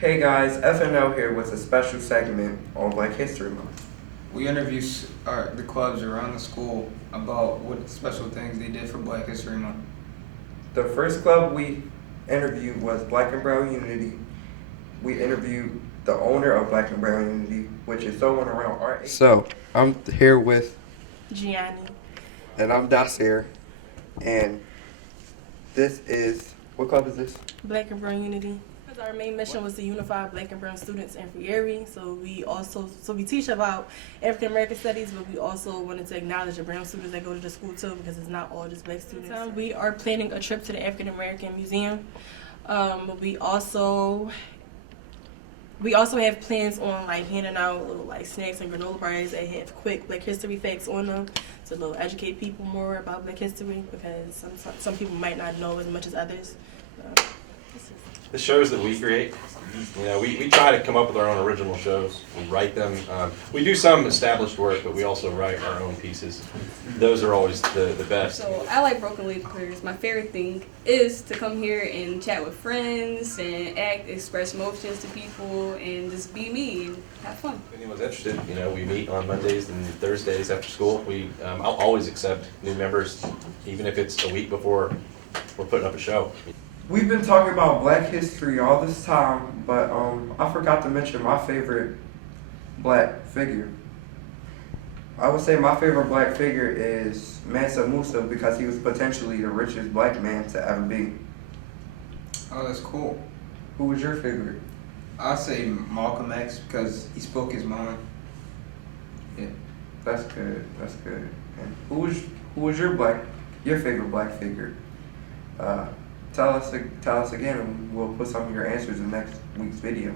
Hey guys, FNL here with a special segment on Black History Month. We interview the clubs around the school about what special things they did for Black History Month. The first club we interviewed was Black and Brown Unity. We interviewed the owner of Black and Brown Unity, which is someone around our age. So, I'm here with Gianni. And I'm Dasir. And this is, what club is this? Black and Brown Unity. Our main mission was to unify Black and Brown students in Freire. So we teach about African American studies, but we also wanted to acknowledge the Brown students that go to the school too, because it's not all just Black students. We are planning a trip to the African American Museum. We also have plans on like handing out little like snacks and granola bars that have quick Black history facts on them to educate people more about Black history, because some people might not know as much as others. The shows that we create, we try to come up with our own original shows. We write them. We do some established work, but we also write our own pieces. Those are always the best. So I like Broken Wave because my favorite thing is to come here and chat with friends and express emotions to people and just be me and have fun. If anyone's interested, we meet on Mondays and Thursdays after school. I'll always accept new members, even if it's a week before we're putting up a show. We've been talking about Black history all this time, but I forgot to mention my favorite Black figure. I would say my favorite Black figure is Mansa Musa, because he was potentially the richest Black man to ever be. Oh, that's cool. Who was your favorite? I'd say Malcolm X because he spoke his mind. Yeah. That's good. That's good. And who was your favorite Black figure? Tell us again, and we'll put some of your answers in next week's video.